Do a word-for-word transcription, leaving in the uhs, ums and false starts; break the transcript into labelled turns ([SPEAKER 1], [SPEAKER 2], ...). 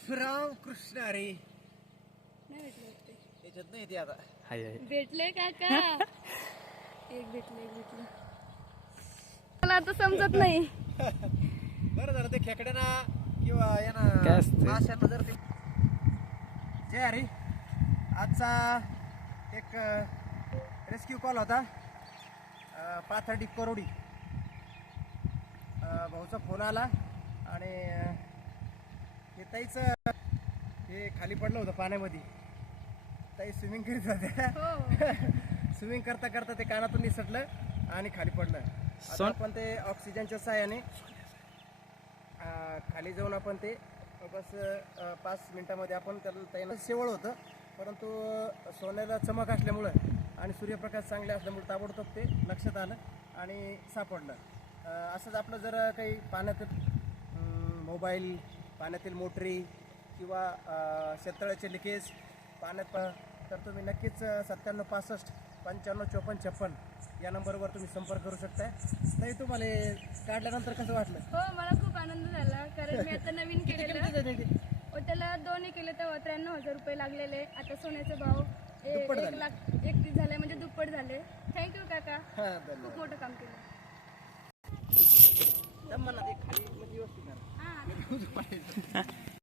[SPEAKER 1] राम कृष्ण हरी.
[SPEAKER 2] नाही भेटले वाटते.
[SPEAKER 1] याच्यात नाही ते आता.
[SPEAKER 3] हाय हाय.
[SPEAKER 2] भेटले काका. एक भेटले एक भेटले मला आता समजत नाही.
[SPEAKER 1] बरं झालं ते खेकड्याना किंवा
[SPEAKER 3] काय
[SPEAKER 1] यांना
[SPEAKER 3] असते?
[SPEAKER 1] माशांना जर ते जय हरी. आजचा एक रेस्क्यू कॉल होता. अं, पाथर्डी कोरोडी अं, भाऊचा फोन आला आणि अं, हे ताईच हे खाली पडलं होतं पाण्यामध्ये. ताई स्विमिंग करीत होत्या.
[SPEAKER 2] हो.
[SPEAKER 1] स्विमिंग करता करता ते कानातून निसटलं आणि खाली पडलं. आता
[SPEAKER 3] सोन-
[SPEAKER 1] आपण ते ऑक्सिजनच्या सहाय्याने अं, खाली जाऊन आपण ते बस अं, पाच मिनिटामध्ये आपण त्याला त्याला शेवळ होतं, परंतु सोन्याला चमक असल्यामुळं आणि सूर्यप्रकाश चांगले असल्यामुळे ताबडतोब ते लक्षात आलं आणि सापडलं. अं, असंच आपलं जर काही पाण्यातील अं, मोबाईल, पाण्यातील मोटरी किंवा अं, शेततळ्याचे लिकेज पाण्यात प- तर तुम्ही नक्कीच अं, सत्त्याण्णव पासष्ट पंच्याण्णव चोपन्न छप्पन या नंबरवर तुम्ही संपर्क करू शकताय. नाही तुम्हाला हे काढल्यानंतर कसं वाटलं?
[SPEAKER 2] हो मला खूप आनंद झाला कारण मी आता नवीन
[SPEAKER 1] किती
[SPEAKER 2] केलेलं
[SPEAKER 1] किमतीचं आहे ते?
[SPEAKER 2] व त्याला दोन्ही केले तेव्हा त्र्याण्णव हजार रुपये लागलेले. आता सोन्याचा भाव ए-
[SPEAKER 1] दुप्पट
[SPEAKER 2] एक
[SPEAKER 1] झाले.
[SPEAKER 2] लाख एकतीस झाले म्हणजे दुप्पट झाले. थँक्यू काका.
[SPEAKER 1] हां, धन्यवाद.
[SPEAKER 2] खूप मोठं काम केलं.
[SPEAKER 1] दम म्हणा ते खाली म्हणजे व्यवस्थित करा.
[SPEAKER 2] हा.